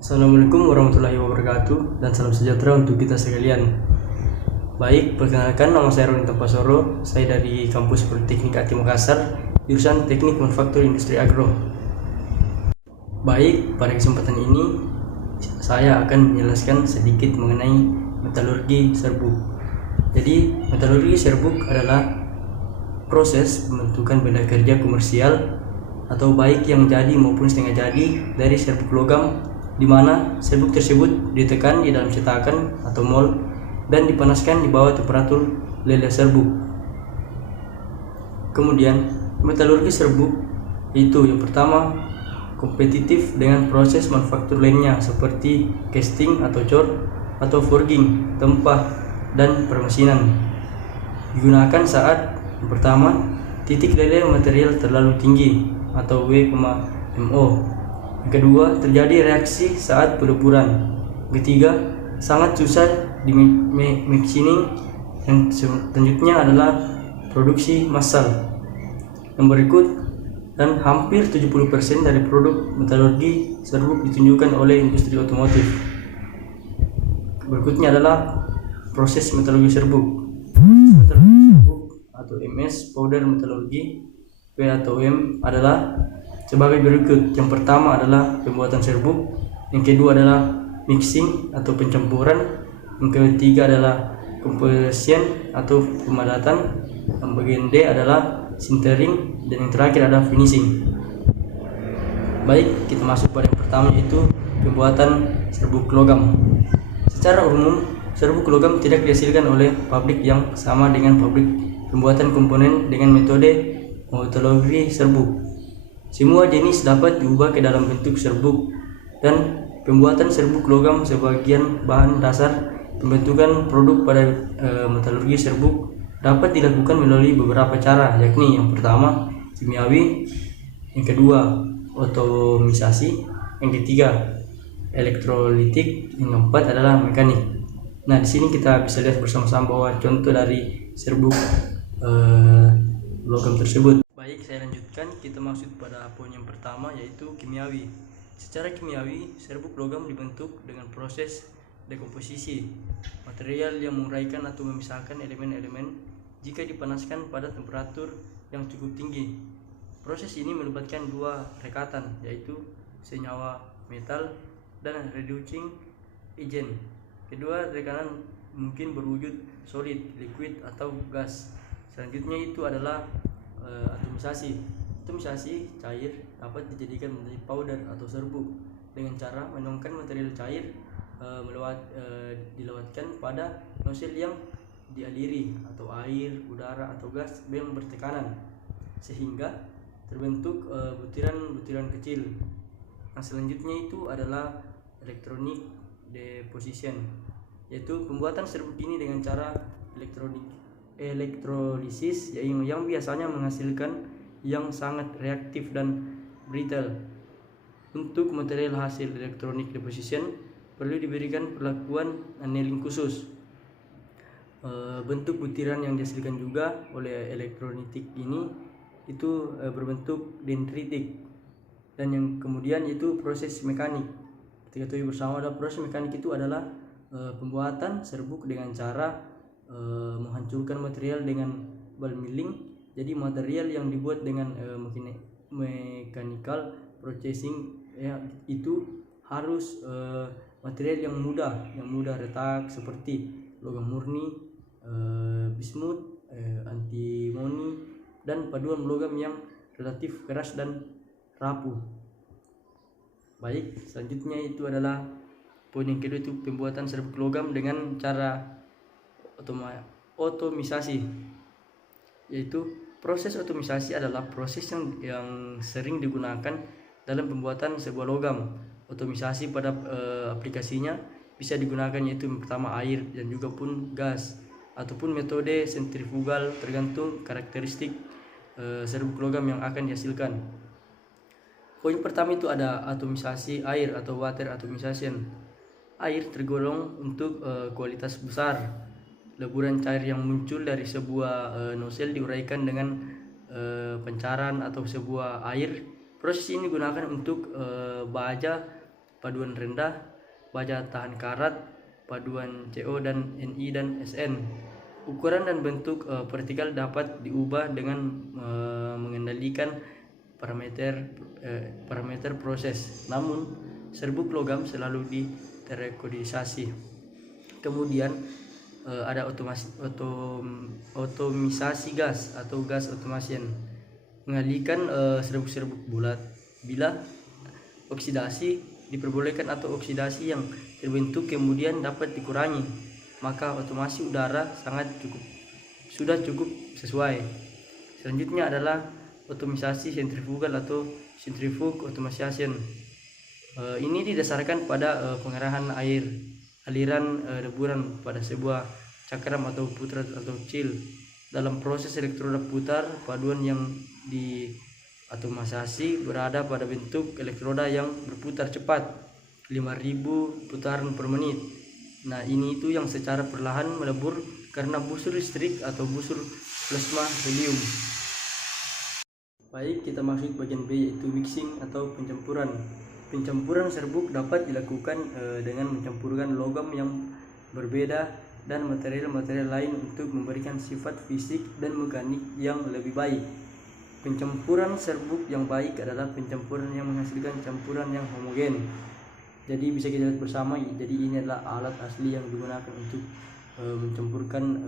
Assalamualaikum warahmatullahi wabarakatuh dan salam sejahtera untuk kita sekalian. Baik, perkenalkan nama saya Roni Tampasoro. Saya dari kampus Politeknik AT Makassar, jurusan Teknik Manufaktur Industri Agro. Baik, pada kesempatan ini saya akan menjelaskan sedikit mengenai metalurgi serbuk. Jadi, metalurgi serbuk adalah proses pembentukan benda kerja komersial atau baik yang jadi maupun setengah jadi dari serbuk logam, di mana serbuk tersebut ditekan di dalam cetakan atau mold dan dipanaskan di bawah temperatur leleh serbuk. Kemudian, metalurgi serbuk itu yang pertama kompetitif dengan proses manufaktur lainnya seperti casting atau cor atau forging, tempah, dan permesinan. Digunakan saat yang pertama titik leleh material terlalu tinggi atau W,MO. Yang kedua, terjadi reaksi saat peleburan. Ketiga, sangat susah di machining. Yang selanjutnya adalah produksi massal. Yang berikut, dan hampir 70% dari produk metalurgi serbuk ditunjukkan oleh industri otomotif. Berikutnya adalah proses metalurgi serbuk. Metalurgi serbuk atau MS, powder metalurgi, P atau M, adalah sebagai berikut. Yang pertama adalah pembuatan serbuk, yang kedua adalah mixing atau pencampuran, yang ketiga adalah compression atau pemadatan, yang bagian D adalah sintering, dan yang terakhir adalah finishing. Baik, kita masuk pada yang pertama, yaitu pembuatan serbuk logam. Secara umum, serbuk logam tidak dihasilkan oleh pabrik yang sama dengan pabrik pembuatan komponen dengan metode metalurgi serbuk. Semua jenis dapat diubah ke dalam bentuk serbuk, dan pembuatan serbuk logam sebagian bahan dasar pembentukan produk pada metalurgi serbuk dapat dilakukan melalui beberapa cara, yakni yang pertama kimiawi, yang kedua otomisasi, yang ketiga elektrolitik, yang keempat adalah mekanik. Nah, di sini kita bisa lihat bersama-sama bahwa contoh dari serbuk logam tersebut. Baik, saya lanjutkan. Kita masuk pada poin yang pertama, yaitu kimiawi. Secara kimiawi, serbuk logam dibentuk dengan proses dekomposisi material yang menguraikan atau memisahkan elemen-elemen jika dipanaskan pada temperatur yang cukup tinggi. Proses ini melibatkan dua rekatan, yaitu senyawa metal dan reducing agent. Kedua rekatan mungkin berwujud solid, liquid, atau gas. Selanjutnya itu adalah atomisasi. Atomisasi cair dapat dijadikan menjadi powder atau serbuk dengan cara menuangkan material cair dilewatkan pada nozzle yang dialiri atau air, udara, atau gas yang bertekanan sehingga terbentuk butiran-butiran kecil. Nah, selanjutnya itu adalah electronic deposition, yaitu pembuatan serbuk ini dengan cara elektrolisis yang biasanya menghasilkan yang sangat reaktif dan brittle. Untuk material hasil electronic deposition perlu diberikan perlakuan annealing khusus. Bentuk butiran yang dihasilkan juga oleh elektrolitik ini itu berbentuk dendritik. Dan yang kemudian itu proses mekanik. Kita ketahui bersama adalah proses mekanik itu adalah pembuatan serbuk dengan cara menghancurkan material dengan ball milling. Jadi material yang dibuat dengan mechanical processing itu harus material yang mudah retak seperti logam murni, bismut, antimoni, dan paduan logam yang relatif keras dan rapuh. Baik, selanjutnya itu adalah poin yang kedua, itu pembuatan serbuk logam dengan cara otomisasi. Yaitu proses otomisasi adalah proses yang sering digunakan dalam pembuatan sebuah logam. Otomisasi pada aplikasinya bisa digunakan yaitu pertama air dan juga pun gas ataupun metode sentrifugal, tergantung karakteristik serbuk logam yang akan dihasilkan. Poin pertama itu ada atomisasi air atau water atomization. Air tergolong untuk kualitas besar. Leburan cair yang muncul dari sebuah nozzle diuraikan dengan pancaran atau sebuah air. Proses ini digunakan untuk baja paduan rendah, baja tahan karat, paduan CO dan Ni dan Sn. Ukuran dan bentuk partikel dapat diubah dengan mengendalikan parameter proses. Namun serbuk logam selalu diterkodisasi. Kemudian ada otomisasi gas atau gas automation, mengalihkan serbuk-serbuk bulat. Bila oksidasi diperbolehkan atau oksidasi yang terbentuk kemudian dapat dikurangi, maka otomasi udara sudah cukup sesuai. Selanjutnya adalah otomisasi sentrifugal atau centrifuge automation. Ini didasarkan pada pengarahan aliran deburan pada sebuah cakram atau putar atau cil. Dalam proses elektroda putar, paduan yang diotomisasi berada pada bentuk elektroda yang berputar cepat 5000 putaran per menit. Nah, ini itu yang secara perlahan melebur karena busur listrik atau busur plasma helium. Baik, kita masuk bagian B, yaitu mixing atau pencampuran. Pencampuran serbuk dapat dilakukan dengan mencampurkan logam yang berbeda dan material-material lain untuk memberikan sifat fisik dan mekanik yang lebih baik. Pencampuran serbuk yang baik adalah pencampuran yang menghasilkan campuran yang homogen. Jadi bisa kita lihat bersama, jadi ini adalah alat asli yang digunakan untuk mencampurkan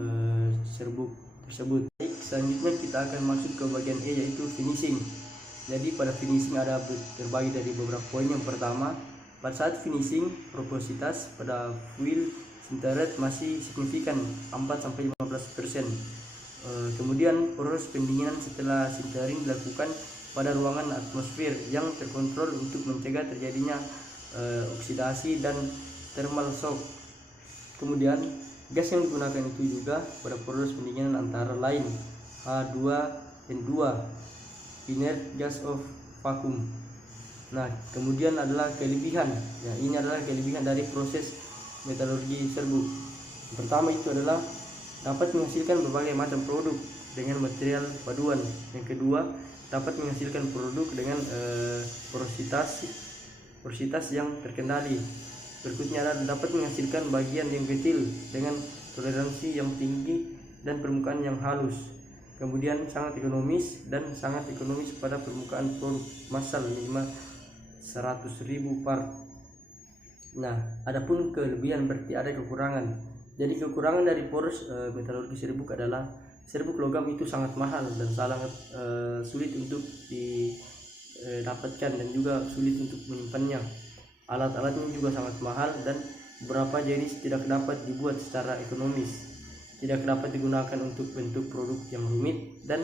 serbuk tersebut. Baik, selanjutnya kita akan masuk ke bagian E, yaitu finishing. Jadi pada finishing ada terbagi dari beberapa poin. Yang pertama, pada saat finishing porositas pada fuel sinteret masih signifikan 4-15%. Kemudian proses pendinginan setelah sintering dilakukan pada ruangan atmosfer yang terkontrol untuk mencegah terjadinya oksidasi dan thermal shock. Kemudian gas yang digunakan itu juga pada proses pendinginan antara lain H2N2, inert gas of vacuum. Nah, kemudian adalah kelebihan. Ya, ini adalah kelebihan dari proses metalurgi serbuk. Pertama itu adalah dapat menghasilkan berbagai macam produk dengan material paduan. Yang kedua, dapat menghasilkan produk dengan porositas yang terkendali. Berikutnya adalah dapat menghasilkan bagian yang kecil dengan toleransi yang tinggi dan permukaan yang halus. Kemudian sangat ekonomis pada permukaan produk massal minimal 100.000 part. Nah, adapun kelebihan berarti ada kekurangan. Jadi kekurangan dari proses metalurgi serbuk adalah serbuk logam itu sangat mahal dan sangat sulit untuk didapatkan dan juga sulit untuk menyimpannya. Alat-alatnya juga sangat mahal dan beberapa jenis tidak dapat dibuat secara ekonomis, tidak dapat digunakan untuk bentuk produk yang rumit, dan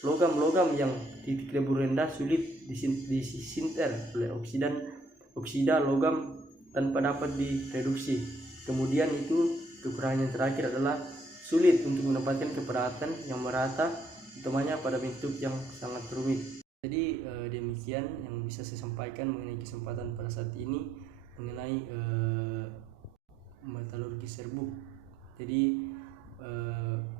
logam-logam yang titik lebur rendah sulit disinter oleh oksida logam tanpa dapat direduksi. Kemudian itu kekurangan yang terakhir adalah sulit untuk mendapatkan kepadatan yang merata, utamanya pada bentuk yang sangat rumit. Jadi demikian yang bisa saya sampaikan mengenai kesempatan pada saat ini mengenai metalurgi serbuk. Jadi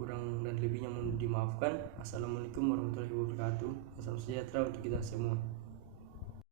kurang dan lebihnya mohon dimaafkan. Assalamualaikum warahmatullahi wabarakatuh. Salam sejahtera untuk kita semua.